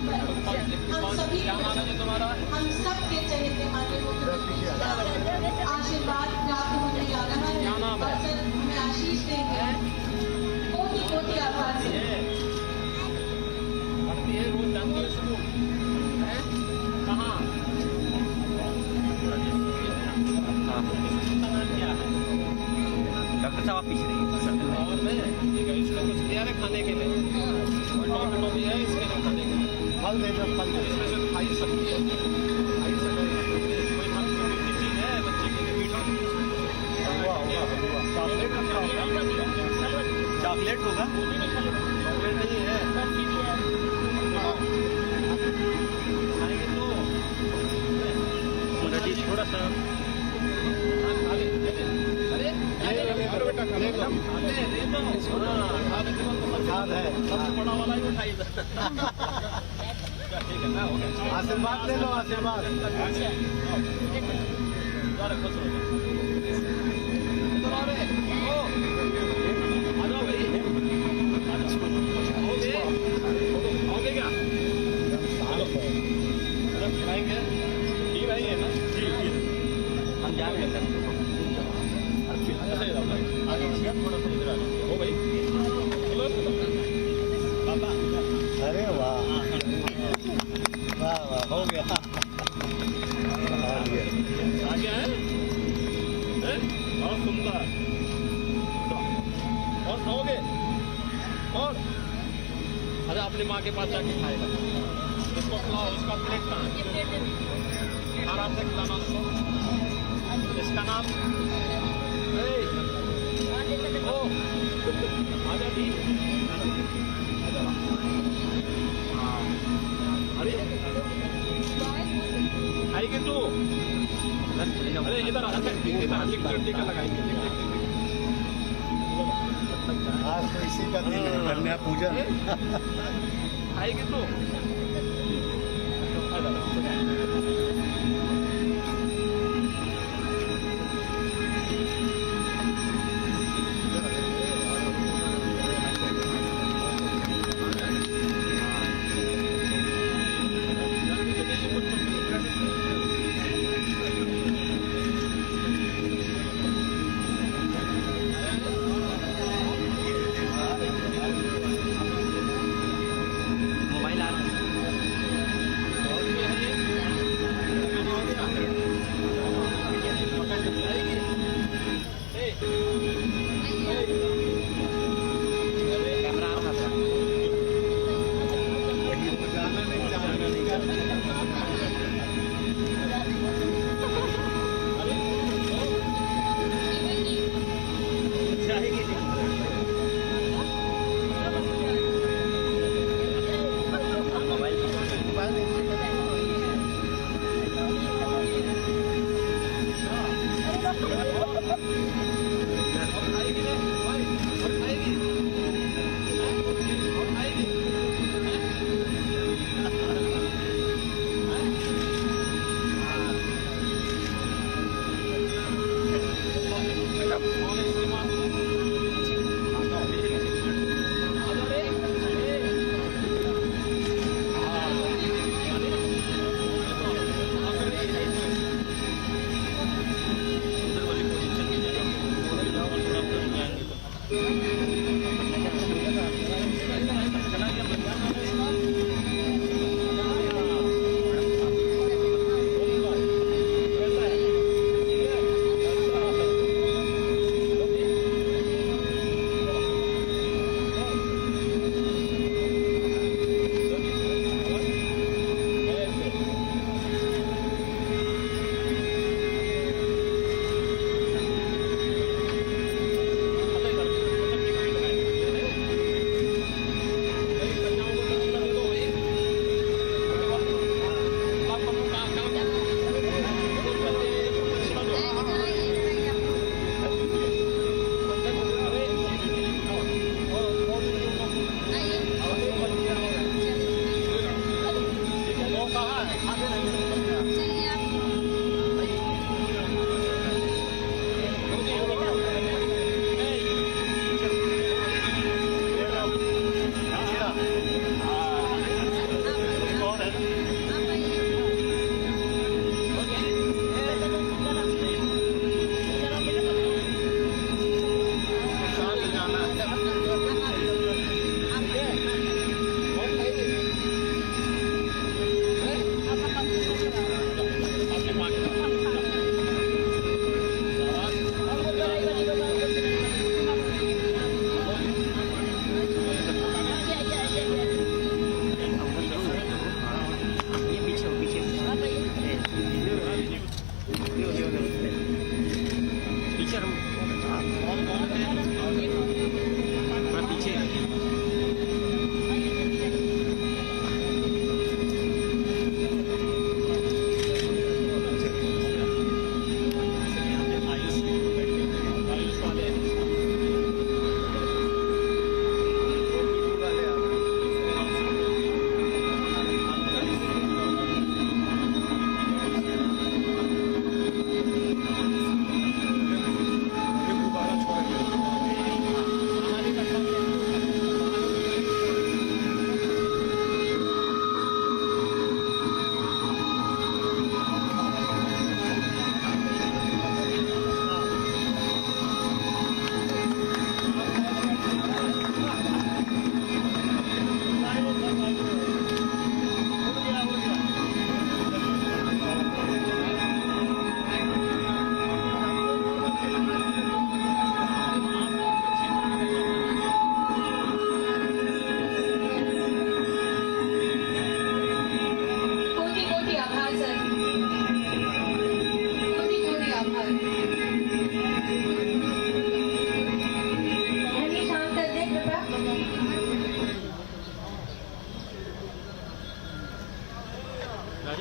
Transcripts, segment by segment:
हम सभी हम सब के चहेते माननीय मुख्यमंत्री आशीर्वाद प्राप्त होने जा रहा है और सर हमें आशीष देंगे। कोटि कोटि आभार से डॉक्टर साहब आप पीछे रहिए। और मैं इसको कुछ दिया है खाने के लिए, और टोमेटो भी है इसके लिए खाने के लिए। फल दे दो, फल दे इसमें से खाई सकती है, खाई सकती है। कोई फल की मीठी चीज है बच्चे के लिए मीठा। चॉकलेट रखा होगा, चॉकलेट होगा, चॉकलेट नहीं है। खाएंगे तो जी थोड़ा सा खा ले। अरे बेटा खा ले, दे दो। खा ले तो खाद है। सबसे बड़ा वाला ही उठाई। ठीक है ना, हो गया। आशीर्वाद ले लो, आशीर्वाद। खुश हो आ जाओ भाई, आओगे क्या? खाएंगे ठीक भाई है ना? हम जा रहे हैं हो भाई, अरे वाह वाह वाह, हो गया। आ गया है? बहुत सुंदर। और खाओगे? और अरे अपनी माँ के पास जाके खाएगा। इसको खिलाओ, उसका प्लेट कहाँ है? आराम से खिलाना उसको। इसका नाम ओ आजा दी। अरे आएगी तू? अरे इधर टिका लगाएंगे। आज तो इसी का दिन है, कन्या पूजन। आएगी तू? मोबाइल आ रहा है।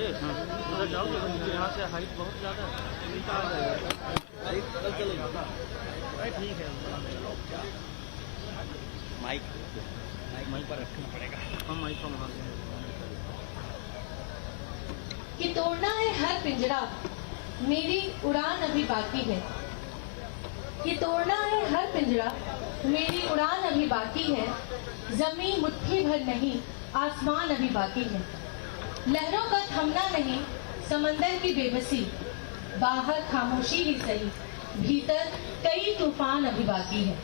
उधर जाओगे यहाँ से हाइट बहुत ज़्यादा है। ठीक है माइक माइक पर रखना पड़ेगा। हम माइक का वहाँ से कि तोड़ना है हर पिंजरा, मेरी उड़ान अभी बाकी है। कि तोड़ना है हर पिंजरा, मेरी उड़ान अभी बाकी है। जमीन मुट्ठी भर नहीं, आसमान अभी बाकी है। लहरों का थमना नहीं, समंदर की बेबसी। बाहर खामोशी ही सही, भीतर कई तूफान अभी बाकी है।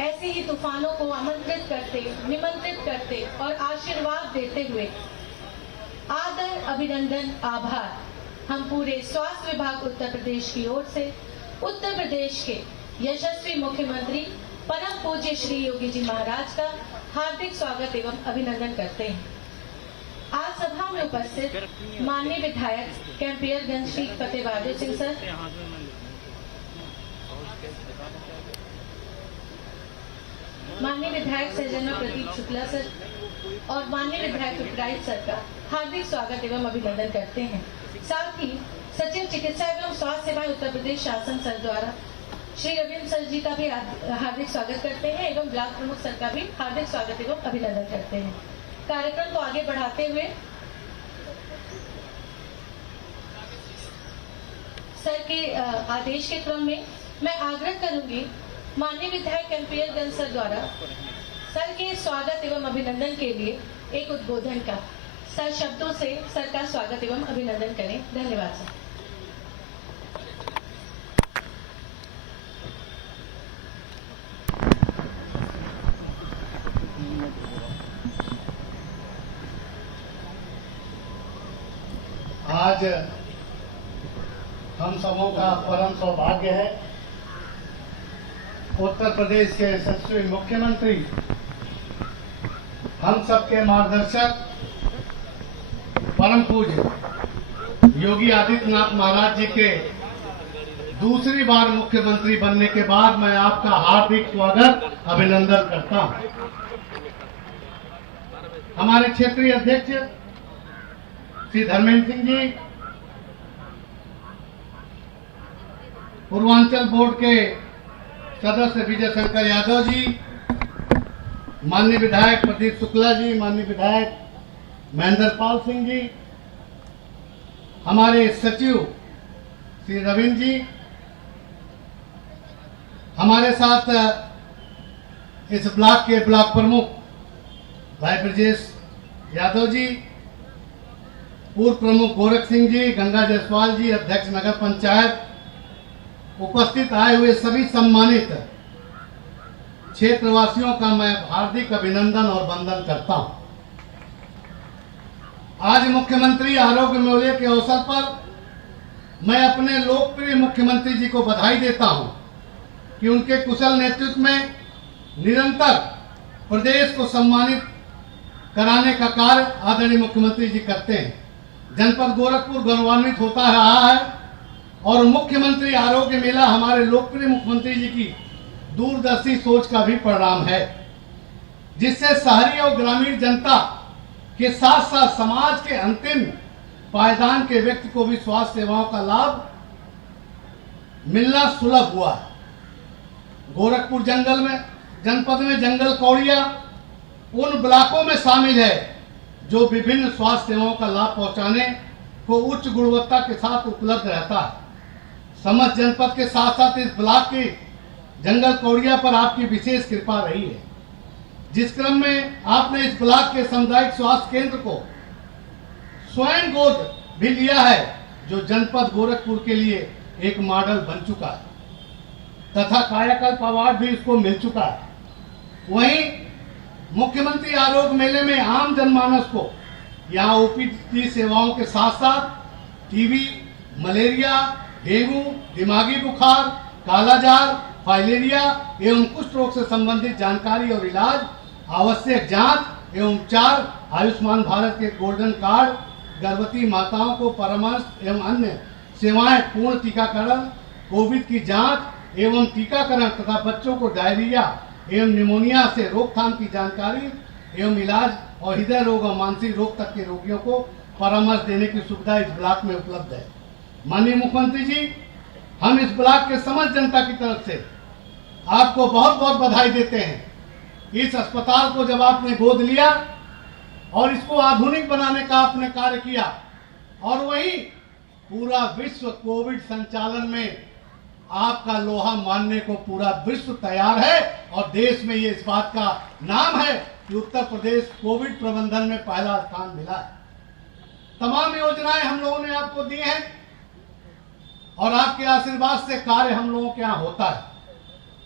ऐसे ही तूफानों को आमंत्रित करते, निमंत्रित करते और आशीर्वाद देते हुए आदर, अभिनंदन, आभार हम पूरे स्वास्थ्य विभाग उत्तर प्रदेश की ओर से उत्तर प्रदेश के यशस्वी मुख्यमंत्री परम पूज्य श्री योगी जी महाराज का हार्दिक स्वागत एवं अभिनंदन करते हैं। आज सभा में उपस्थित माननीय विधायक कैंपियरगंज श्री फतेहबहादुर सिंह सर, माननीय विधायक सज्जना प्रदीप शुक्ला सर और माननीय विधायक उपराइट सर का हार्दिक स्वागत एवं अभिनंदन करते हैं। साथ ही सचिव चिकित्सा एवं स्वास्थ्य सेवाएं उत्तर प्रदेश शासन सर द्वारा श्री रविंद्र सर जी का भी हार्दिक स्वागत करते हैं एवं ब्लॉक प्रमुख सर का भी हार्दिक स्वागत एवं अभिनंदन करते हैं। कार्यक्रम को आगे बढ़ाते हुए सर के आदेश के क्रम में मैं आग्रह करूंगी माननीय विधायक कैंपियरगंज सर द्वारा सर के स्वागत एवं अभिनंदन के लिए एक उद्बोधन का। सर शब्दों से सर का स्वागत एवं अभिनंदन करें। धन्यवाद सर। आज हम सबों का परम सौभाग्य है उत्तर प्रदेश के यशस्वी मुख्यमंत्री, हम सबके मार्गदर्शक परम पूज्य योगी आदित्यनाथ महाराज जी के दूसरी बार मुख्यमंत्री बनने के बाद मैं आपका हार्दिक स्वागत अभिनंदन करता हूं। हमारे क्षेत्रीय अध्यक्ष श्री धर्मेंद्र सिंह जी, पूर्वांचल बोर्ड के सदस्य विजय शंकर यादव जी, माननीय विधायक प्रदीप शुक्ला जी, माननीय विधायक महेंद्र पाल सिंह जी, हमारे सचिव श्री रविंद्र जी, हमारे साथ इस ब्लॉक के ब्लॉक प्रमुख भाई ब्रजेश यादव जी, पूर्व प्रमुख गोरख सिंह जी, गंगा जायसवाल जी, अध्यक्ष नगर पंचायत, उपस्थित आए हुए सभी सम्मानित क्षेत्रवासियों का मैं हार्दिक अभिनंदन और वंदन करता हूं। आज मुख्यमंत्री आरोग्य मेले के अवसर पर मैं अपने लोकप्रिय मुख्यमंत्री जी को बधाई देता हूं कि उनके कुशल नेतृत्व में निरंतर प्रदेश को सम्मानित कराने का कार्य आदरणीय मुख्यमंत्री जी करते हैं। जनपद गोरखपुर गौरवान्वित होता रहा है और मुख्यमंत्री आरोग्य मेला हमारे लोकप्रिय मुख्यमंत्री जी की दूरदर्शी सोच का भी परिणाम है, जिससे शहरी और ग्रामीण जनता के साथ साथ समाज के अंतिम पायदान के व्यक्ति को भी स्वास्थ्य सेवाओं का लाभ मिलना सुलभ हुआ है। गोरखपुर जनपद में जंगल कौड़िया उन ब्लॉकों में शामिल है जो विभिन्न स्वास्थ्य सेवाओं का लाभ पहुंचाने को उच्च गुणवत्ता के साथ उपलब्ध रहता है। समस्त जनपद के साथ साथ इस ब्लॉक की जंगल कौड़िया पर आपकी विशेष कृपा रही है, जिस क्रम में आपने इस ब्लॉक के सामुदायिक स्वास्थ्य केंद्र को स्वयं गोद भी लिया है, जो जनपद गोरखपुर के लिए एक मॉडल बन चुका है तथा कायाकल्प अवार्ड भी इसको मिल चुका है। वहीं मुख्यमंत्री आरोग्य मेले में आम जनमानस को यहाँ ओपीडी सेवाओं के साथ साथ टीबी, मलेरिया, डेंगू, दिमागी बुखार, कालाजार, फाइलेरिया एवं कुष्ठ रोग से संबंधित जानकारी और इलाज, आवश्यक जांच एवं उपचार, आयुष्मान भारत के गोल्डन कार्ड, गर्भवती माताओं को परामर्श एवं अन्य सेवाएं, पूर्ण टीकाकरण, कोविड की जांच एवं टीकाकरण तथा बच्चों को डायरिया एवं निमोनिया से रोकथाम की जानकारी एवं इलाज और हृदय रोग और मानसिक रोग तक के रोगियों को परामर्श देने की सुविधा इस ब्लॉक में उपलब्ध है। माननीय मुख्यमंत्री जी, हम इस ब्लॉक के समस्त जनता की तरफ से आपको बहुत बहुत बधाई देते हैं। इस अस्पताल को जब आपने गोद लिया और इसको आधुनिक बनाने का आपने कार्य किया, और वहीं पूरा विश्व कोविड संचालन में आपका लोहा मानने को पूरा विश्व तैयार है, और देश में ये इस बात का नाम है कि उत्तर प्रदेश कोविड प्रबंधन में पहला स्थान मिला है। तमाम योजनाएं हम लोगों ने आपको दी हैं और आपके आशीर्वाद से कार्य हम लोगों के यहाँ होता है।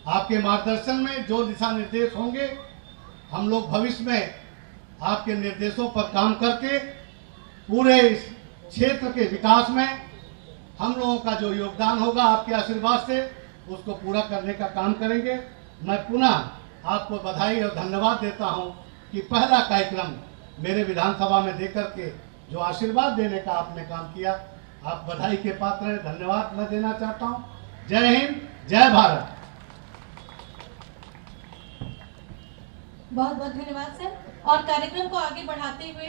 आपके मार्गदर्शन में जो दिशा निर्देश होंगे, हम लोग भविष्य में आपके निर्देशों पर काम करके पूरे इस क्षेत्र के विकास में हम लोगों का जो योगदान होगा आपके आशीर्वाद से उसको पूरा करने का काम करेंगे। मैं पुनः आपको बधाई और धन्यवाद देता हूं कि पहला कार्यक्रम मेरे विधानसभा में देकर के जो आशीर्वाद देने का आपने काम किया, आप बधाई के पात्र हैं। धन्यवाद मैं देना चाहता हूं। जय हिंद, जय भारत। बहुत बहुत धन्यवाद सर। और कार्यक्रम को आगे बढ़ाते हुए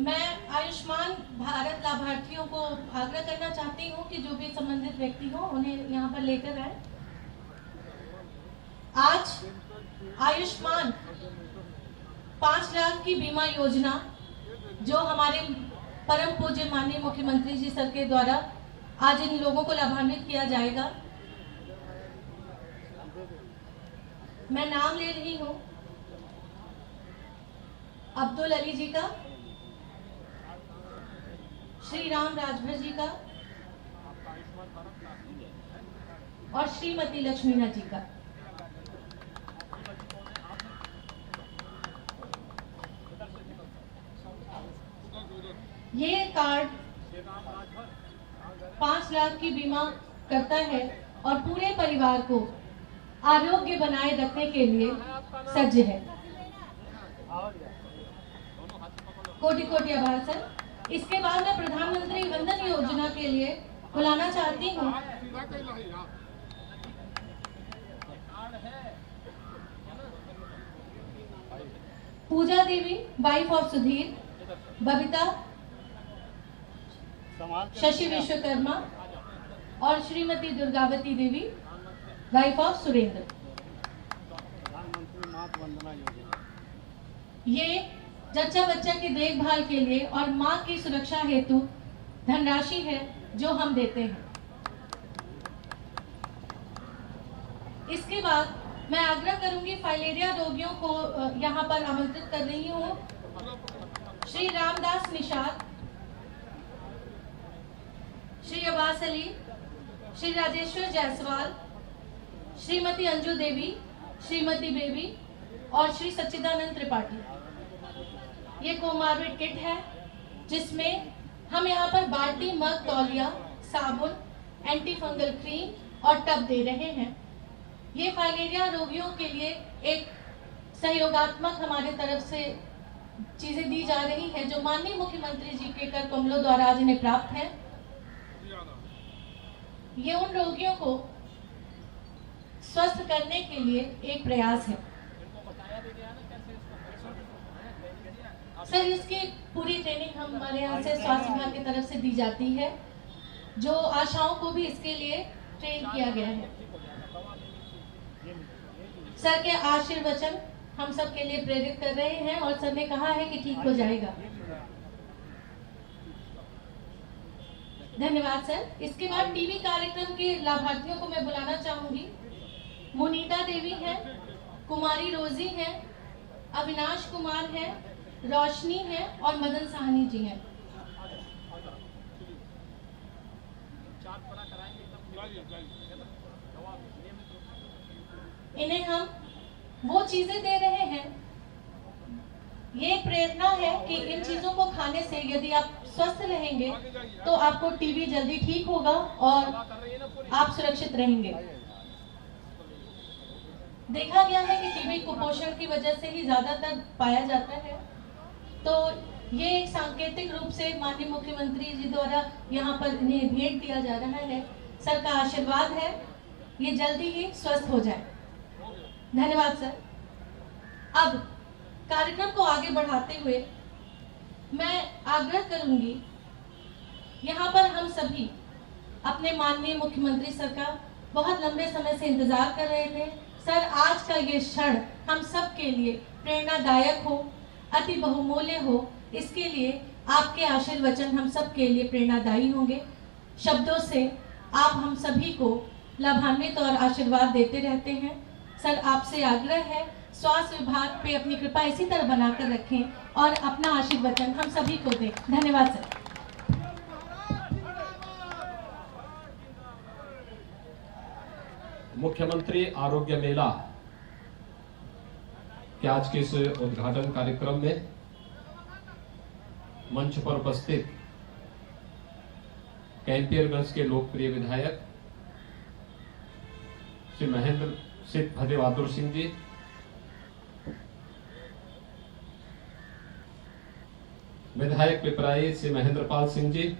मैं आयुष्मान भारत लाभार्थियों को आग्रह करना चाहती हूँ कि जो भी संबंधित व्यक्ति हो उन्हें यहाँ पर लेकर आए। आज आयुष्मान 5 लाख की बीमा योजना जो हमारे परम पूज्य माननीय मुख्यमंत्री जी सर के द्वारा आज इन लोगों को लाभान्वित किया जाएगा। मैं नाम ले रही हूँ अब्दुल अली जी का, श्री राम राजभर जी का और श्रीमती लक्ष्मीना जी का। ये कार्ड 5 लाख की बीमा करता है और पूरे परिवार को आरोग्य बनाए रखने के लिए सज्ज है। कोटि कोटि आभार सर। इसके बाद मैं प्रधानमंत्री वंदन योजना के लिए बुलाना चाहती हूँ पूजा देवी, वाइफ ऑफ सुधीर, बबीता, शशि विश्वकर्मा और श्रीमती दुर्गावती देवी, वाइफ ऑफ सुरेंद्र। ये जच्चा बच्चा की देखभाल के लिए और मां की सुरक्षा हेतु धनराशि है जो हम देते हैं। इसके बाद मैं आग्रह करूंगी फाइलेरिया रोगियों को यहाँ पर आमंत्रित कर रही हूँ। श्री रामदास निषाद, श्री अब्बास अली, श्री राजेश्वर जायसवाल, श्रीमती अंजू देवी, श्रीमती बेबी और श्री सच्चिदानंद त्रिपाठी। ये कोमार्बिड किट है जिसमें हम यहाँ पर बाल्टी, मग, तौलिया, साबुन, एंटी फंगल क्रीम और टब दे रहे हैं। ये फाइलेरिया रोगियों के लिए एक सहयोगात्मक हमारे तरफ से चीजें दी जा रही है जो माननीय मुख्यमंत्री जी के कर कमलों द्वारा आज इन्हें प्राप्त है। ये उन रोगियों को स्वस्थ करने के लिए एक प्रयास है। सर, इसकी पूरी ट्रेनिंग हमारे यहाँ से स्वास्थ्य विभाग की तरफ से दी जाती है, जो आशाओं को भी इसके लिए ट्रेन किया गया है। सर के आशीर्वचन हम सब के लिए प्रेरित कर रहे हैं और सर ने कहा है कि ठीक हो जाएगा। धन्यवाद सर। इसके बाद टीवी कार्यक्रम के लाभार्थियों को मैं बुलाना चाहूंगी। मुनीता देवी है, कुमारी रोजी है, अविनाश कुमार है, रोशनी है और मदन साहनी जी हैं। इन्हें हम वो चीजें दे रहे हैं, ये प्रेरणा है कि इन चीजों को खाने से यदि आप स्वस्थ रहेंगे तो आपको टीबी जल्दी ठीक होगा और आप सुरक्षित रहेंगे। देखा गया है कि टीबी कुपोषण की वजह से ही ज्यादातर पाया जाता है, तो ये एक सांकेतिक रूप से माननीय मुख्यमंत्री जी द्वारा यहाँ पर इन्हें भेंट दिया जा रहा है। सर का आशीर्वाद है ये जल्दी ही स्वस्थ हो जाए। धन्यवाद सर। अब कार्यक्रम को आगे बढ़ाते हुए मैं आग्रह करूंगी, यहाँ पर हम सभी अपने माननीय मुख्यमंत्री सर का बहुत लंबे समय से इंतजार कर रहे थे। सर, आज का ये क्षण हम सब के लिए प्रेरणादायक हो, अति बहुमूल्य हो, इसके लिए आपके आशीर्वचन हम सब के लिए प्रेरणादायी होंगे। शब्दों से आप हम सभी को लाभान्वित और आशीर्वाद देते रहते हैं। सर, आपसे आग्रह है, स्वास्थ्य विभाग पे अपनी कृपा इसी तरह बनाकर रखें और अपना आशीर्वचन हम सभी को दें। धन्यवाद सर। मुख्यमंत्री आरोग्य मेला के आज के इस उद्घाटन कार्यक्रम में मंच पर उपस्थित कैंपियरगंज के लोकप्रिय विधायक श्री महेंद्र सिंह भदे बहादुर सिंह जी, विधायक पिपराई श्री महेंद्रपाल सिंह जी,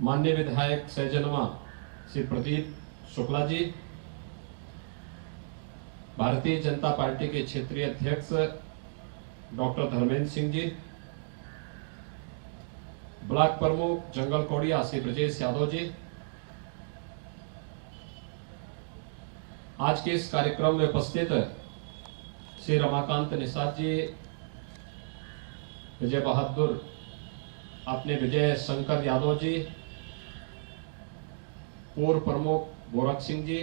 माननीय विधायक सैजनवा श्री प्रदीप शुक्ला जी, भारतीय जनता पार्टी के क्षेत्रीय अध्यक्ष डॉक्टर धर्मेंद्र सिंह जी, ब्लॉक प्रमुख जंगल कोड़िया श्री ब्रजेश यादव जी, आज के इस कार्यक्रम में उपस्थित श्री रमाकांत निषाद जी, विजय बहादुर अपने विजय शंकर यादव जी, पूर्व प्रमुख गोरख सिंह जी,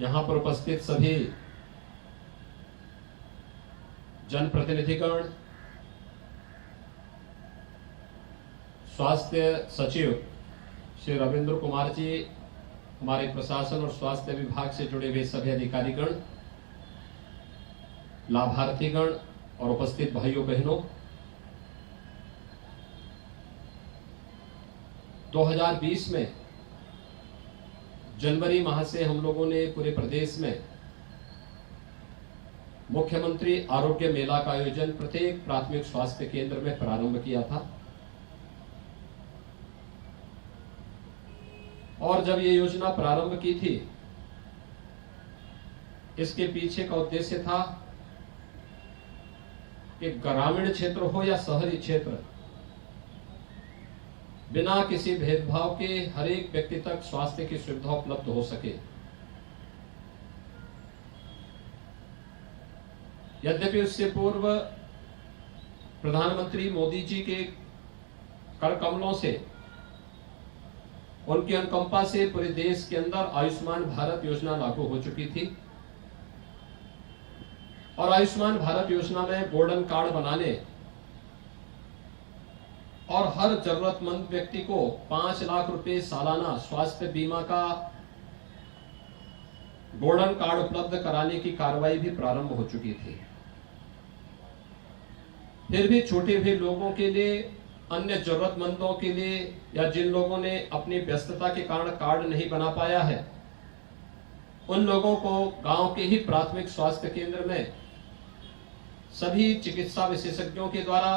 यहां पर उपस्थित सभी जनप्रतिनिधिगण, स्वास्थ्य सचिव श्री रविंद्र कुमार जी, हमारे प्रशासन और स्वास्थ्य विभाग से जुड़े हुए सभी अधिकारीगण, लाभार्थीगण और उपस्थित भाइयों बहनों, 2020 में जनवरी माह से हम लोगों ने पूरे प्रदेश में मुख्यमंत्री आरोग्य मेला का आयोजन प्रत्येक प्राथमिक स्वास्थ्य केंद्र में प्रारंभ किया था। और जब ये योजना प्रारंभ की थी, इसके पीछे का उद्देश्य था कि ग्रामीण क्षेत्र हो या शहरी क्षेत्र, बिना किसी भेदभाव के हर एक व्यक्ति तक स्वास्थ्य की सुविधा उपलब्ध हो सके। यद्यपि उससे पूर्व प्रधानमंत्री मोदी जी के कर कमलों से, उनकी अनुकंपा से पूरे देश के अंदर आयुष्मान भारत योजना लागू हो चुकी थी और आयुष्मान भारत योजना में गोल्डन कार्ड बनाने और हर जरूरतमंद व्यक्ति को 5 लाख रुपए सालाना स्वास्थ्य बीमा का गोल्डन कार्ड उपलब्ध कराने की कार्रवाई भी प्रारंभ हो चुकी थी। फिर भी छूटे हुए लोगों के लिए, अन्य जरूरतमंदों के लिए या जिन लोगों ने अपनी व्यस्तता के कारण कार्ड नहीं बना पाया है, उन लोगों को गांव के ही प्राथमिक स्वास्थ्य केंद्र में सभी चिकित्सा विशेषज्ञों के द्वारा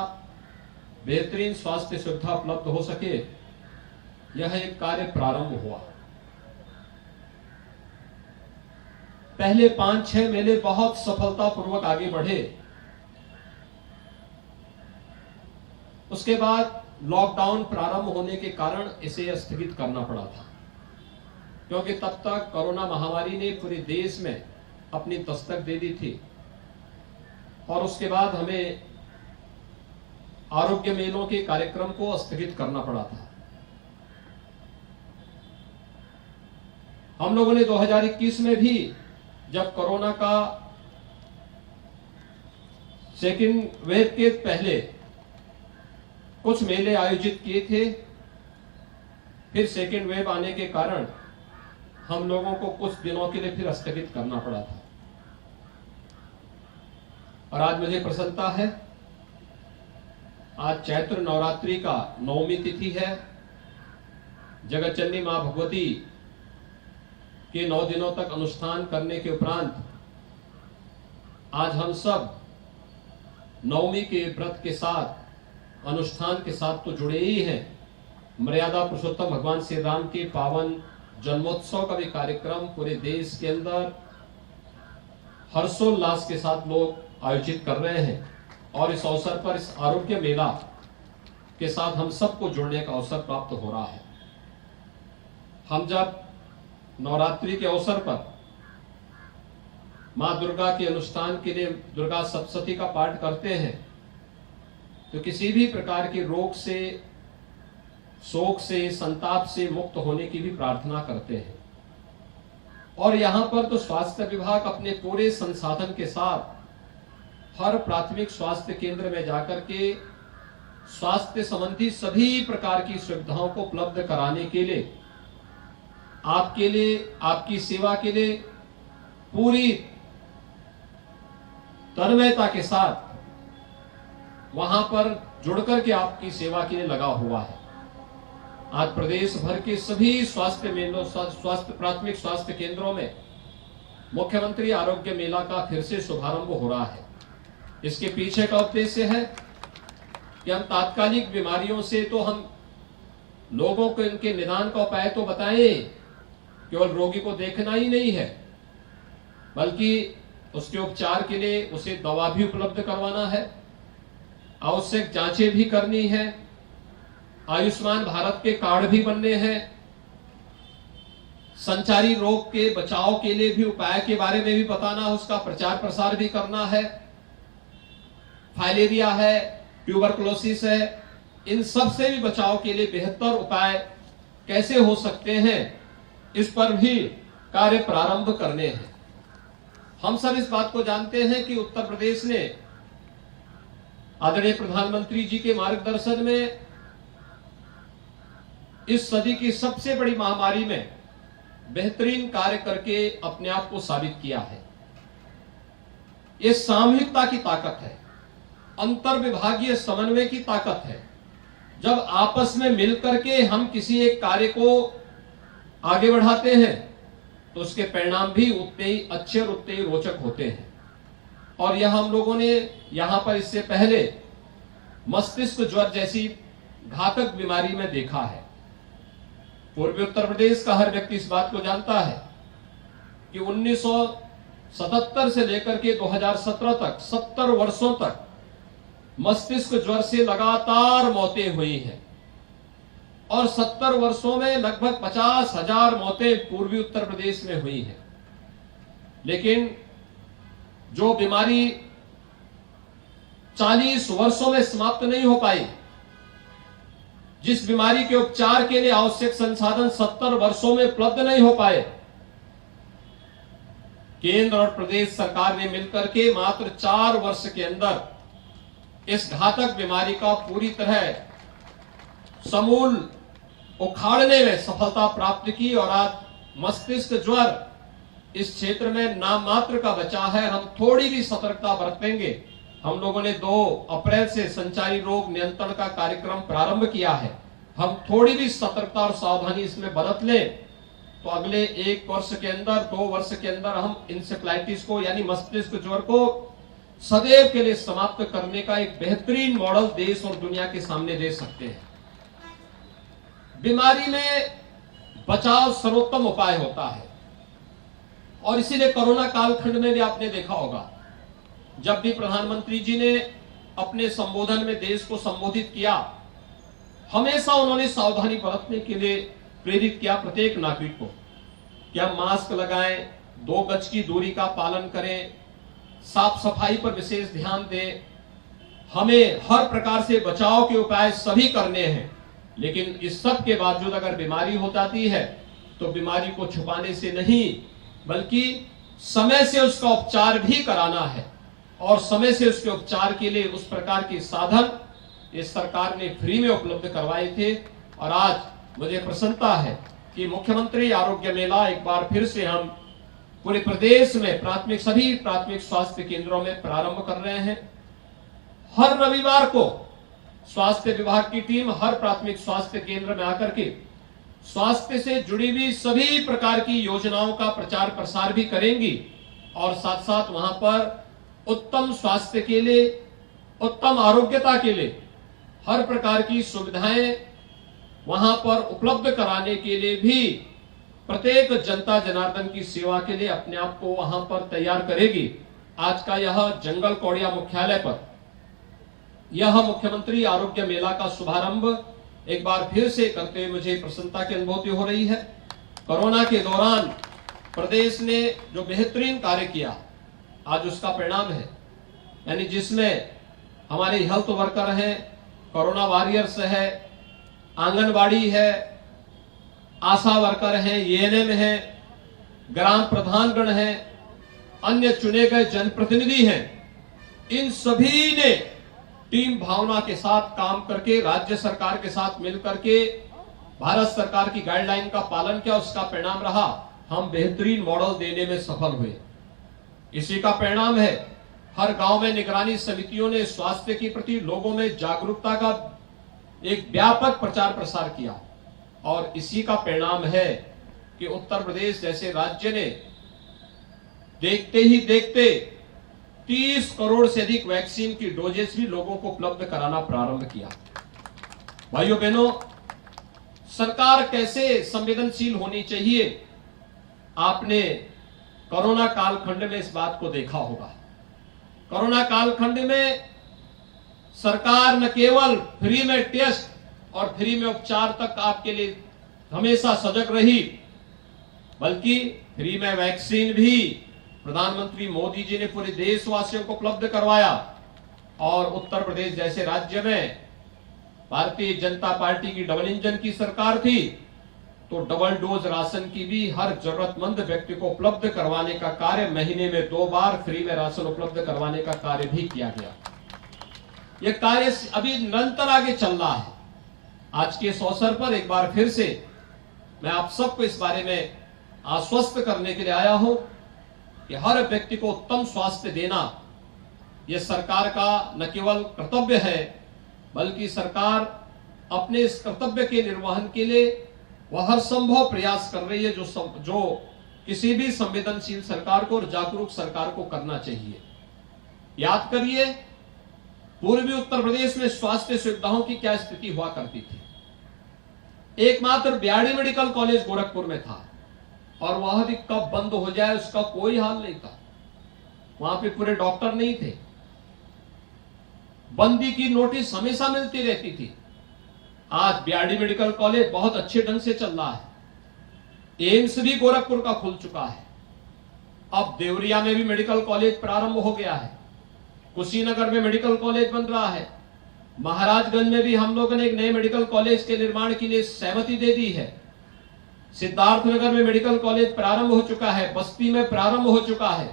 बेहतरीन स्वास्थ्य सुविधा उपलब्ध हो सके, यह एक कार्य प्रारंभ हुआ। पहले 5-6 मेले बहुत सफलतापूर्वक आगे बढ़े। उसके बाद लॉकडाउन प्रारंभ होने के कारण इसे स्थगित करना पड़ा था, क्योंकि तब तक कोरोना महामारी ने पूरे देश में अपनी दस्तक दे दी थी और उसके बाद हमें आरोग्य मेलों के कार्यक्रम को स्थगित करना पड़ा था। हम लोगों ने 2021 में भी, जब कोरोना का सेकेंड वेव के पहले कुछ मेले आयोजित किए थे, फिर सेकेंड वेव आने के कारण हम लोगों को कुछ दिनों के लिए फिर स्थगित करना पड़ा था। और आज मुझे प्रसन्नता है, आज चैत्र नवरात्रि का 9वीं तिथि है। जगतजननी मां भगवती के 9 दिनों तक अनुष्ठान करने के उपरांत आज हम सब 9वीं के व्रत के साथ, अनुष्ठान के साथ तो जुड़े ही हैं। मर्यादा पुरुषोत्तम भगवान श्री राम के पावन जन्मोत्सव का भी कार्यक्रम पूरे देश के अंदर हर्षोल्लास के साथ लोग आयोजित कर रहे हैं और इस अवसर पर इस आरोग्य मेला के साथ हम सबको जुड़ने का अवसर प्राप्त हो रहा है। हम जब नवरात्रि के अवसर पर मां दुर्गा के अनुष्ठान के लिए दुर्गा सप्तशती का पाठ करते हैं तो किसी भी प्रकार के रोग से, शोक से, संताप से मुक्त होने की भी प्रार्थना करते हैं। और यहां पर तो स्वास्थ्य विभाग अपने पूरे संसाधन के साथ हर प्राथमिक स्वास्थ्य केंद्र में जाकर के स्वास्थ्य संबंधी सभी प्रकार की सुविधाओं को उपलब्ध कराने के लिए, आपके लिए, आपकी सेवा के लिए पूरी तन्मयता के साथ वहां पर जुड़कर के आपकी सेवा के लिए लगा हुआ है। आज प्रदेश भर के सभी स्वास्थ्य प्राथमिक स्वास्थ्य केंद्रों में मुख्यमंत्री आरोग्य मेला का फिर से शुभारंभ हो रहा है। इसके पीछे का उद्देश्य है कि हम तात्कालिक बीमारियों से तो हम लोगों को इनके निदान का उपाय तो बताएं, केवल रोगी को देखना ही नहीं है, बल्कि उसके उपचार के लिए उसे दवा भी उपलब्ध करवाना है, आवश्यक जांचें भी करनी है, आयुष्मान भारत के कार्ड भी बनने हैं, संचारी रोग के बचाव के लिए भी उपाय के बारे में भी बताना, उसका प्रचार प्रसार भी करना है, फाइलेरिया है, ट्यूबरकुलोसिस है, इन सब से भी बचाव के लिए बेहतर उपाय कैसे हो सकते हैं, इस पर भी कार्य प्रारंभ करने हैं। हम सब इस बात को जानते हैं कि उत्तर प्रदेश ने आदरणीय प्रधानमंत्री जी के मार्गदर्शन में इस सदी की सबसे बड़ी महामारी में बेहतरीन कार्य करके अपने आप को साबित किया है। ये सामूहिकता की ताकत है, अंतर विभागीय समन्वय की ताकत है। जब आपस में मिलकर के हम किसी एक कार्य को आगे बढ़ाते हैं तो उसके परिणाम भी उतने ही अच्छे और उतने ही रोचक होते हैं। और यह हम लोगों ने यहां पर इससे पहले मस्तिष्क ज्वर जैसी घातक बीमारी में देखा है। पूर्वी उत्तर प्रदेश का हर व्यक्ति इस बात को जानता है कि 1977 से लेकर के 2017 तक 70 वर्षों तक मस्तिष्क ज्वर से लगातार मौतें हुई हैं और 70 वर्षों में लगभग 50,000 मौतें पूर्वी उत्तर प्रदेश में हुई हैं। लेकिन जो बीमारी 40 वर्षों में समाप्त नहीं हो पाई, जिस बीमारी के उपचार के लिए आवश्यक संसाधन 70 वर्षों में उपलब्ध नहीं हो पाए, केंद्र और प्रदेश सरकार ने मिलकर के मात्र 4 वर्ष के अंदर इस घातक बीमारी का पूरी तरह समूल उखाड़ने में सफलता प्राप्त की और आज मस्तिष्क ज्वर इस क्षेत्र में नाम मात्र का बचा है। हम थोड़ी भी सतर्कता बरतेंगे। हम लोगों ने 2 अप्रैल से संचारी रोग नियंत्रण का कार्यक्रम प्रारंभ किया है। हम थोड़ी भी सतर्कता और सावधानी इसमें बरत लें तो अगले 1 वर्ष के अंदर, 2 वर्ष के अंदर हम इंसेफ्लाइटिस को यानी मस्तिष्क ज्वर को सदैव के लिए समाप्त करने का एक बेहतरीन मॉडल देश और दुनिया के सामने दे सकते हैं। बीमारी में बचाव सर्वोत्तम उपाय होता है और इसीलिए कोरोना कालखंड में भी आपने देखा होगा, जब भी प्रधानमंत्री जी ने अपने संबोधन में देश को संबोधित किया, हमेशा उन्होंने सावधानी बरतने के लिए प्रेरित किया प्रत्येक नागरिक को कि हम मास्क लगाएं, 2 गज की दूरी का पालन करें, साफ सफाई पर विशेष ध्यान दें। हमें हर प्रकार से बचाव के उपाय सभी करने हैं, लेकिन इस सब के बावजूद अगर बीमारी हो जाती है तो बीमारी को छुपाने से नहीं बल्कि समय से उसका उपचार भी कराना है और समय से उसके उपचार के लिए उस प्रकार के साधन इस सरकार ने फ्री में उपलब्ध करवाए थे। और आज मुझे प्रसन्नता है कि मुख्यमंत्री आरोग्य मेला एक बार फिर से हम पूरे प्रदेश में सभी प्राथमिक स्वास्थ्य केंद्रों में प्रारंभ कर रहे हैं। हर रविवार को स्वास्थ्य विभाग की टीम हर प्राथमिक स्वास्थ्य केंद्र में आकर के स्वास्थ्य से जुड़ी हुई सभी प्रकार की योजनाओं का प्रचार प्रसार भी करेंगी और साथ साथ वहां पर उत्तम स्वास्थ्य के लिए, उत्तम आरोग्यता के लिए हर प्रकार की सुविधाएं वहां पर उपलब्ध कराने के लिए भी प्रत्येक जनता जनार्दन की सेवा के लिए अपने आप को वहां पर तैयार करेगी। आज का यह जंगल कौड़िया मुख्यालय पर यह मुख्यमंत्री आरोग्य मेला का शुभारंभ एक बार फिर से करते हुए मुझे प्रसन्नता की अनुभूति हो रही है। कोरोना के दौरान प्रदेश ने जो बेहतरीन कार्य किया आज उसका परिणाम है, यानी जिसमें हमारे हेल्थ वर्कर हैं, कोरोना वॉरियर्स है, आंगनबाड़ी है, आशा वर्कर हैं, एएनएम हैं, ग्राम प्रधानगण हैं, अन्य चुने गए जनप्रतिनिधि हैं, इन सभी ने टीम भावना के साथ काम करके राज्य सरकार के साथ मिलकर के भारत सरकार की गाइडलाइन का पालन किया। उसका परिणाम रहा हम बेहतरीन मॉडल देने में सफल हुए। इसी का परिणाम है हर गांव में निगरानी समितियों ने स्वास्थ्य के प्रति लोगों में जागरूकता का एक व्यापक प्रचार प्रसार किया और इसी का परिणाम है कि उत्तर प्रदेश जैसे राज्य ने देखते ही देखते 30 करोड़ से अधिक वैक्सीन की डोजेस भी लोगों को उपलब्ध कराना प्रारंभ किया। भाइयों बहनों, सरकार कैसे संवेदनशील होनी चाहिए, आपने कोरोना कालखंड में इस बात को देखा होगा। कोरोना कालखंड में सरकार न केवल फ्री में टेस्ट और फ्री में उपचार तक आपके लिए हमेशा सजग रही, बल्कि फ्री में वैक्सीन भी प्रधानमंत्री मोदी जी ने पूरे देशवासियों को उपलब्ध करवाया। और उत्तर प्रदेश जैसे राज्य में भारतीय जनता पार्टी की डबल इंजन की सरकार थी, तो डबल डोज राशन की भी हर जरूरतमंद व्यक्ति को उपलब्ध करवाने का कार्य, महीने में 2 बार फ्री में राशन उपलब्ध करवाने का कार्य भी किया गया। यह कार्य अभी निरंतर आगे चल रहा है। आज के इस अवसर पर एक बार फिर से मैं आप सबको इस बारे में आश्वस्त करने के लिए आया हूं कि हर व्यक्ति को उत्तम स्वास्थ्य देना यह सरकार का न केवल कर्तव्य है, बल्कि सरकार अपने इस कर्तव्य के निर्वहन के लिए वह हर संभव प्रयास कर रही है जो किसी भी संवेदनशील सरकार को और जागरूक सरकार को करना चाहिए। याद करिए, पूर्वी उत्तर प्रदेश में स्वास्थ्य सुविधाओं की क्या स्थिति हुआ करती थी। एकमात्र बीआरडी मेडिकल कॉलेज गोरखपुर में था और वह भी कब बंद हो जाए उसका कोई हाल नहीं था। वहां पे पूरे डॉक्टर नहीं थे, बंदी की नोटिस हमेशा मिलती रहती थी। आज बीआरडी मेडिकल कॉलेज बहुत अच्छे ढंग से चल रहा है। एम्स भी गोरखपुर का खुल चुका है। अब देवरिया में भी मेडिकल कॉलेज प्रारंभ हो गया है। कुशीनगर में मेडिकल कॉलेज बन रहा है। महाराजगंज में भी हम लोगों ने एक नए मेडिकल कॉलेज के निर्माण के लिए सहमति दे दी है। सिद्धार्थनगर में मेडिकल कॉलेज प्रारंभ हो चुका है। बस्ती में प्रारंभ हो चुका है।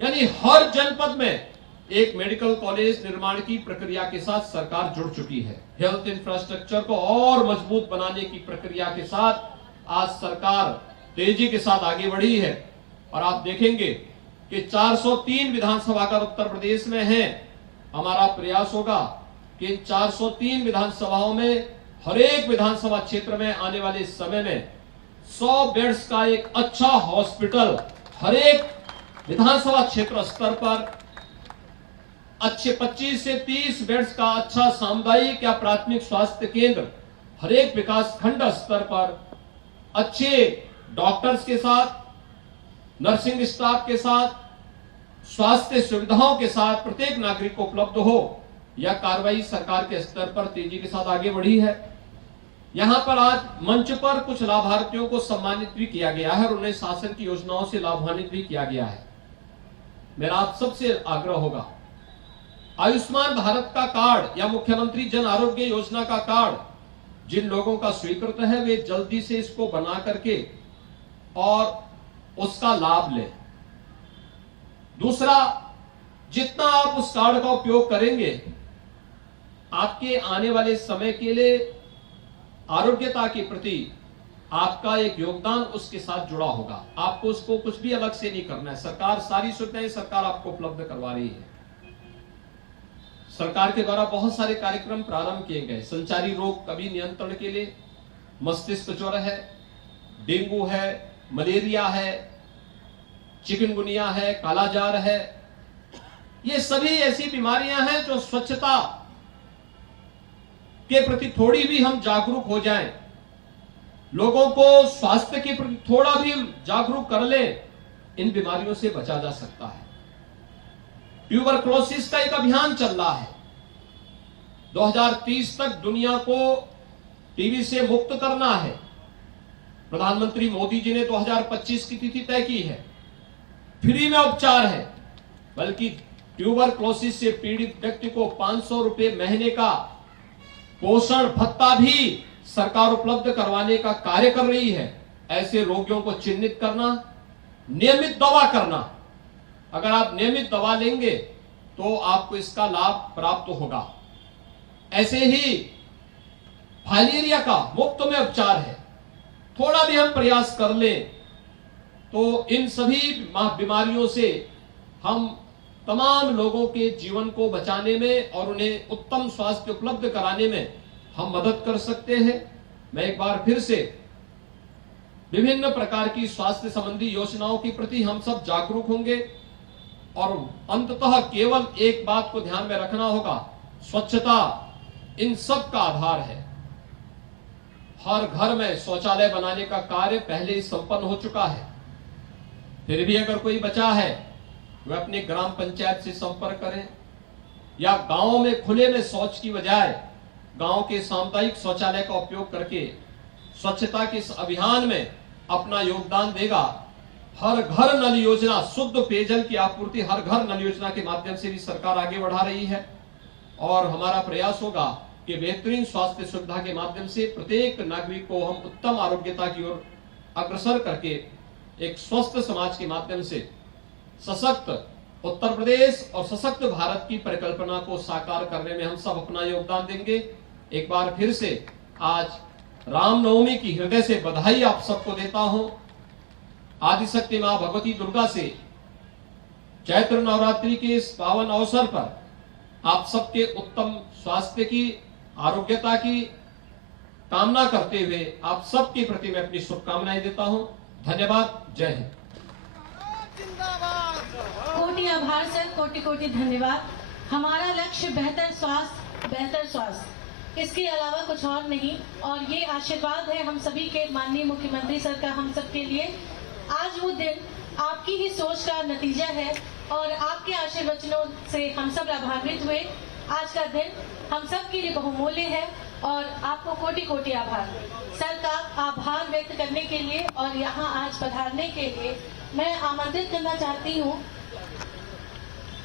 यानी हर जनपद में एक मेडिकल कॉलेज निर्माण की प्रक्रिया के साथ सरकार जुड़ चुकी है। हेल्थ इंफ्रास्ट्रक्चर को और मजबूत बनाने की प्रक्रिया के साथ आज सरकार तेजी के साथ आगे बढ़ी है। और आप देखेंगे कि 403 विधानसभा का उत्तर प्रदेश में है। हमारा प्रयास होगा कि 403 विधानसभाओं में हर एक विधानसभा क्षेत्र में आने वाले समय में 100 बेड्स का एक अच्छा हॉस्पिटल हर एक विधानसभा क्षेत्र स्तर पर, अच्छे 25 से 30 बेड्स का अच्छा सामुदायिक या प्राथमिक स्वास्थ्य केंद्र हर एक विकास खंड स्तर पर, अच्छे डॉक्टर्स के साथ, नर्सिंग स्टाफ के साथ, स्वास्थ्य सुविधाओं के साथ प्रत्येक नागरिक को उपलब्ध हो। यह कार्रवाई सरकार के स्तर पर तेजी के साथ आगे बढ़ी है। यहां पर आज मंच पर कुछ लाभार्थियों को सम्मानित भी किया गया है और उन्हें शासन की योजनाओं से लाभान्वित भी किया गया है। मेरा आप सबसे आग्रह होगा, आयुष्मान भारत का कार्ड या मुख्यमंत्री जन आरोग्य योजना का कार्ड जिन लोगों का स्वीकृत है वे जल्दी से इसको बना करके और उसका लाभ लें। दूसरा, जितना आप उस कार्ड का उपयोग करेंगे, आपके आने वाले समय के लिए आरोग्यता के प्रति आपका एक योगदान उसके साथ जुड़ा होगा। आपको उसको कुछ भी अलग से नहीं करना है। सरकार सारी सुविधाएं सरकार आपको उपलब्ध करवा रही है। सरकार के द्वारा बहुत सारे कार्यक्रम प्रारंभ किए गए। संचारी रोग कभी नियंत्रण के लिए मस्तिष्क ज्वर है, डेंगू है, मलेरिया है, चिकनगुनिया है, कालाजार है। ये सभी ऐसी बीमारियां हैं जो स्वच्छता के प्रति थोड़ी भी हम जागरूक हो जाएं लोगों को स्वास्थ्य के प्रति थोड़ा भी जागरूक कर ले, इन बीमारियों से बचा जा सकता है। ट्यूबरक्लोसिस का एक अभियान चल रहा है। 2030 तक दुनिया को टीबी से मुक्त करना है। प्रधानमंत्री मोदी जी ने 2025 की तिथि तय की है। फ्री में उपचार है, बल्कि ट्यूबरक्लोसिस से पीड़ित व्यक्ति को 500 रुपए महीने का पोषण भत्ता भी सरकार उपलब्ध करवाने का कार्य कर रही है। ऐसे रोगियों को चिन्हित करना, नियमित दवा करना। अगर आप नियमित दवा लेंगे तो आपको इसका लाभ प्राप्त होगा। ऐसे ही फाइलेरिया का मुफ्त में उपचार है। थोड़ा भी हम प्रयास कर लें तो इन सभी बीमारियों से हम तमाम लोगों के जीवन को बचाने में और उन्हें उत्तम स्वास्थ्य उपलब्ध कराने में हम मदद कर सकते हैं। मैं एक बार फिर से विभिन्न प्रकार की स्वास्थ्य संबंधी योजनाओं के प्रति हम सब जागरूक होंगे और अंततः केवल एक बात को ध्यान में रखना होगा, स्वच्छता इन सब का आधार है। हर घर में शौचालय बनाने का कार्य पहले ही संपन्न हो चुका है। फिर भी अगर कोई बचा है, वह अपने ग्राम पंचायत से संपर्क करें या गांव में खुले में शौच की बजाय गांव के सामुदायिक शौचालय का उपयोग करके स्वच्छता के इस अभियान में अपना योगदान देगा। हर घर नल योजना, शुद्ध पेयजल की आपूर्ति हर घर नल योजना के माध्यम से भी सरकार आगे बढ़ा रही है और हमारा प्रयास होगा कि बेहतरीन स्वास्थ्य सुविधा के माध्यम से प्रत्येक नागरिक को हम उत्तम आरोग्यता की ओर अग्रसर करके एक स्वस्थ समाज के माध्यम से सशक्त उत्तर प्रदेश और सशक्त भारत की परिकल्पना को साकार करने में हम सब अपना योगदान देंगे। एक बार फिर से आज रामनवमी की हृदय से बधाई आप सबको देता हूं। आदिशक्ति मां भगवती दुर्गा से चैत्र नवरात्रि के इस पावन अवसर पर आप सबके उत्तम स्वास्थ्य की, आरोग्यता की कामना करते हुए आप सबके प्रति मैं अपनी शुभकामनाएं देता हूं। धन्यवाद। जय हिंद। कोटि आभार सर, कोटि कोटि धन्यवाद। हमारा लक्ष्य बेहतर स्वास्थ्य, इसके अलावा कुछ और नहीं। और ये आशीर्वाद है हम सभी के माननीय मुख्यमंत्री सर का हम सब के लिए। आज वो दिन आपकी ही सोच का नतीजा है और आपके आशीर्वचनों से हम सब लाभान्वित हुए। आज का दिन हम सब के लिए बहुमूल्य है और आपको कोटि कोटि आभार। सर का आभार व्यक्त करने के लिए और यहाँ आज पधारने के लिए मैं आमंत्रित करना चाहती हूँ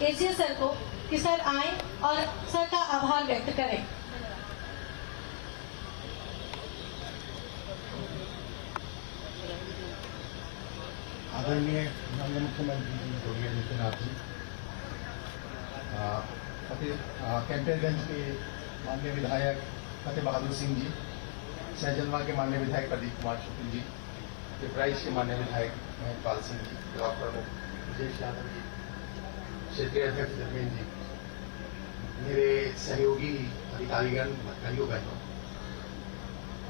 एसीएस सर को कि सर आए और सर का आभार व्यक्त करें। आदरणीय माननीय मुख्यमंत्री जी योगी आदित्यनाथ जी, कैंपरगंज के माननीय विधायक फतेह बहादुर सिंह जी, सहजनवा के माननीय विधायक प्रदीप कुमार शुक्ल जी, पिपराइच के माननीय विधायक महेंद्रपाल सिंह जी, ब्लॉक प्रमुख विजेश यादव जी, क्षेत्रीय अध्यक्ष धर्मेंद्र जी, मेरे सहयोगी अधिकारीगण, भाइयों बहनों,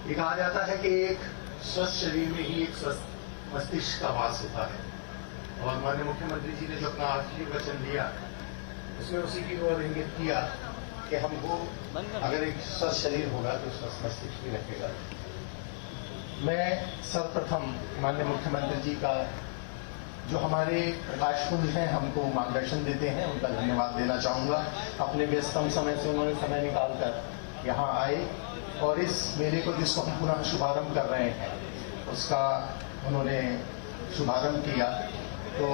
ये कहा जाता है कि एक स्वस्थ शरीर में ही एक स्वस्थ मस्तिष्क का वास होता है और माननीय मुख्यमंत्री जी ने जो अपना आखिरी वचन दिया उसमें उसी की ओर इंगित किया कि हमको अगर एक स्वस्थ शरीर होगा तो स्वस्थ मस्तिष्क भी रखेगा। मैं सर्वप्रथम माननीय मुख्यमंत्री जी का जो हमारे प्रकाश पुंज हैं हमको मार्गदर्शन देते हैं उनका धन्यवाद देना चाहूँगा। अपने व्यस्तम समय से उन्होंने समय निकालकर यहाँ आए और इस मेले को जिसको हम पुनः शुभारंभ कर रहे हैं उसका उन्होंने शुभारंभ किया, तो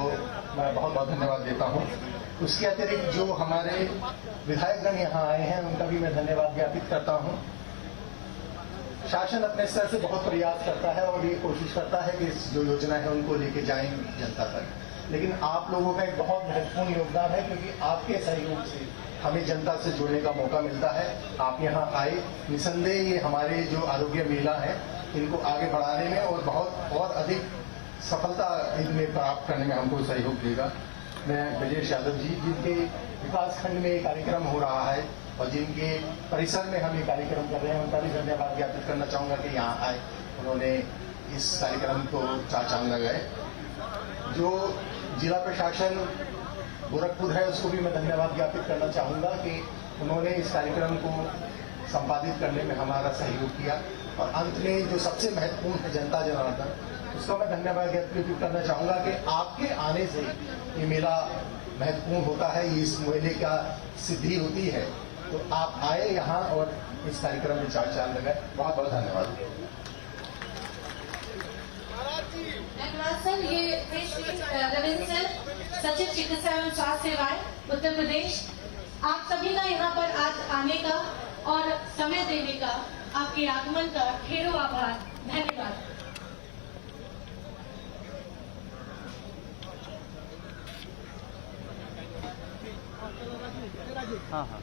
मैं बहुत बहुत धन्यवाद देता हूँ। उसके अतिरिक्त जो हमारे विधायकगण यहाँ आए हैं उनका भी मैं धन्यवाद ज्ञापित करता हूँ। शासन अपने स्तर से बहुत प्रयास करता है और ये कोशिश करता है कि इस जो योजना है उनको लेके जाएं जनता तक, लेकिन आप लोगों का एक बहुत महत्वपूर्ण योगदान है क्योंकि आपके सहयोग से हमें जनता से जुड़ने का मौका मिलता है। आप यहाँ आए, निसंदेह ये हमारे जो आरोग्य मेला है इनको आगे बढ़ाने में और बहुत और अधिक सफलता इनमें प्राप्त करने में हमको सहयोग देगा। मैं ब्रजेश यादव जी, जिनके विकास खंड में ये कार्यक्रम हो रहा है और जिनके परिसर में हम ये कार्यक्रम कर रहे हैं, उनका भी धन्यवाद ज्ञापित करना चाहूँगा कि यहाँ आए, उन्होंने इस कार्यक्रम को चार चांद लगाए। जो जिला प्रशासन गोरखपुर है उसको भी मैं धन्यवाद ज्ञापित करना चाहूँगा कि उन्होंने इस कार्यक्रम को संपादित करने में हमारा सहयोग किया। और अंत में जो सबसे महत्वपूर्ण है जनता जनार्दन, उसका मैं धन्यवाद व्यक्त करना चाहूँगा कि आपके आने से ये मेला महत्वपूर्ण होता है, ये इस मेले का सिद्धि होती है। तो आप आए यहाँ और इस कार्यक्रम में चार चांद लगाए। बहुत बहुत धन्यवाद। धन्यवाद सर। ये रविंद्र सर, सचिव चिकित्सा एवं स्वास्थ्य सेवाएं उत्तर प्रदेश, आप सभी का यहाँ पर आज आने का और समय देने का, आपके आगमन का ढेरों आभार। धन्यवाद। हाँ हाँ